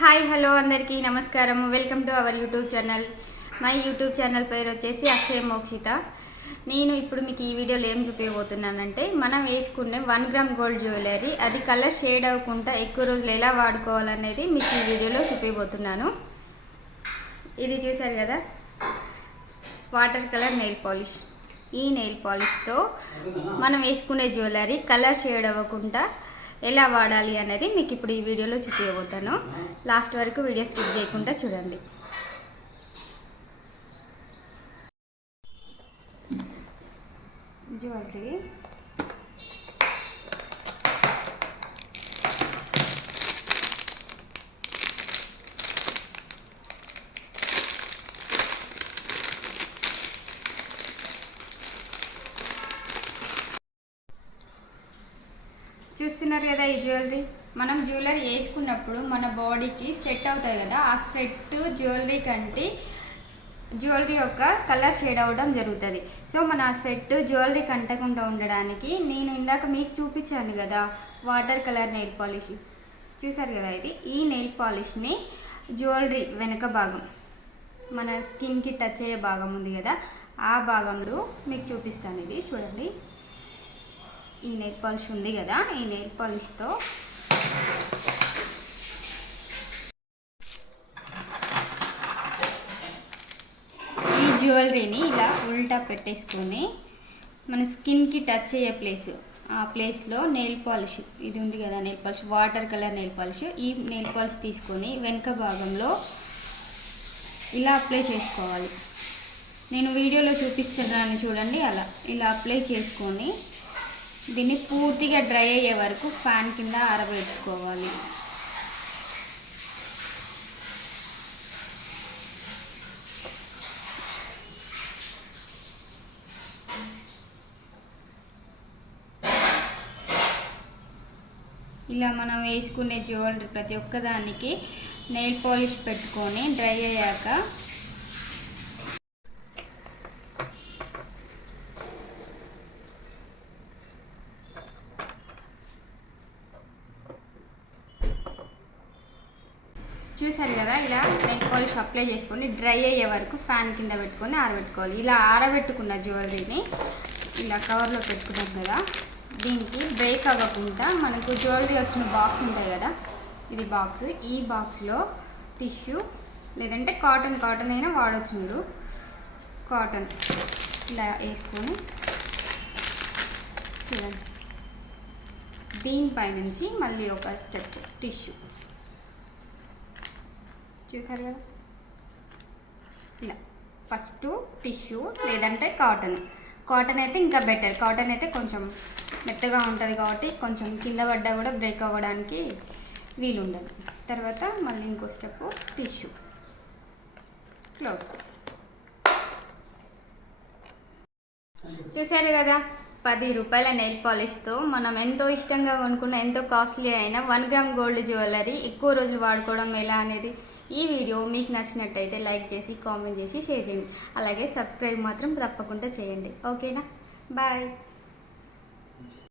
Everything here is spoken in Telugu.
హాయ్ హలో అందరికీ నమస్కారం. Welcome to our YouTube channel. My YouTube channel పేరు వచ్చేసి అక్షయ మోక్షిత. నేను ఇప్పుడు మీకు ఈ వీడియోలో ఏం చూపించబోతున్నానంటే, మనం వేసుకునే 1 గ్రామ్ గోల్డ్ జ్యువెలరీ అది కలర్ షేడ్ అవ్వకుండా ఎక్కువ రోజులు ఎలా వాడుకోవాలనేది మీకు ఈ వీడియోలో చూపించబోతున్నాను. ఇది చూసారు కదా, వాటర్ కలర్ నెయిల్ పాలిష్. ఈ నెయిల్ పాలిష్తో మనం వేసుకునే జ్యువెలరీ కలర్ షేడ్ అవ్వకుండా ఎలా వాడాలి అనేది మీకు ఇప్పుడు ఈ వీడియోలో చూపించబోతాను. లాస్ట్ వరకు వీడియో స్కిప్ చేయకుండా చూడండి. జ్యువెలరీ చూస్తున్నారు కదా, ఈ జ్యువెలరీ మనం జ్యువెలరీ వేసుకున్నప్పుడు మన బాడీకి సెట్ అవుతుంది కదా, ఆ సెట్ జ్యువెలరీ కంటే జ్యువెలరీ యొక్క కలర్ షేడ్ అవ్వడం జరుగుతుంది. సో మన ఆ స్వెట్ జ్యువెలరీ కంటకుండా ఉండడానికి నేను ఇందాక మీకు చూపించాను కదా వాటర్ కలర్ నెయిల్ పాలిష్. చూసారు కదా, ఈ నెయిల్ పాలిష్ని జ్యువెలరీ వెనక భాగం, మన స్కిన్కి టచ్ అయ్యే భాగం ఉంది కదా, ఆ భాగంలో మీకు చూపిస్తాను. ఇది చూడండి, ఈ నెయిల్ పాలిష్ ఉంది కదా, ఈ నెయిల్ పాలిష్తో ఈ జ్యువెలరీని ఇలా ఉల్టా పెట్టేసుకొని మన స్కిన్కి టచ్ అయ్యే ప్లేస్, ఆ ప్లేస్లో నెయిల్ పాలిష్ ఇది ఉంది కదా, nail polish water colour nail polish, ఈ నెయిల్ పాలిష్ తీసుకొని వెనుక భాగంలో ఇలా అప్లై చేసుకోవాలి. నేను వీడియోలో చూపిస్తున్నాను చూడండి, అలా ఇలా అప్లై చేసుకొని దీన్ని పూర్తిగా డ్రై అయ్యే వరకు ఫ్యాన్ కింద ఆరబెట్టుకోవాలి. ఇలా మనం వేసుకునే జ్యువెలరీ ప్రతి ఒక్కదానికి నెయిల్ పాలిష్ పెట్టుకొని డ్రై అయ్యాక చూసారు కదా, ఇలా నెయిల్ పాలిష్ అప్లై చేసుకొని డ్రై అయ్యే వరకు ఫ్యాన్ కింద పెట్టుకొని ఆరబెట్టుకోవాలి. ఇలా ఆరబెట్టుకున్న జ్యువెలరీని ఇలా కవర్లో పెట్టుకున్నాం కదా, దీనికి బ్రేక్ అవ్వకుండా మనకు జ్యువెలరీ వచ్చిన బాక్స్ ఉంటాయి కదా, ఇది బాక్స్, ఈ బాక్స్లో టిష్యూ లేదంటే కాటన్ అయినా వాడచ్చు. మీరు కాటన్ ఇలా వేసుకొని చూడండి, దీనిపై నుంచి మళ్ళీ ఒక స్టెప్ టిష్యూ, చూసారు కదా, ఇలా ఫస్ట్ టిష్యూ లేదంటే కాటన్ అయితే ఇంకా బెటర్. కాటన్ అయితే కొంచెం మెత్తగా ఉంటుంది కాబట్టి కొంచెం కింద పడ్డా కూడా బ్రేక్ అవ్వడానికి వీలు ఉండదు. తర్వాత మళ్ళీ ఇంకో స్టెప్ టిష్యూ, క్లోజ్. చూసారు కదా, 10 రూపాయల నెయిల్ పాలిష్తో మనం ఎంతో ఇష్టంగా కొనుక్కున్న ఎంతో కాస్ట్లీ అయిన 1 గ్రామ్ గోల్డ్ జ్యువెలరీ ఎక్కువ రోజులు వాడుకోవడం ఎలా అనేది ఈ వీడియో మీకు నచ్చినట్టయితే లైక్ చేసి కామెంట్ చేసి షేర్ చేయండి. అలాగే సబ్స్క్రైబ్ మాత్రం తప్పకుండా చేయండి. ఓకేనా, బాయ్.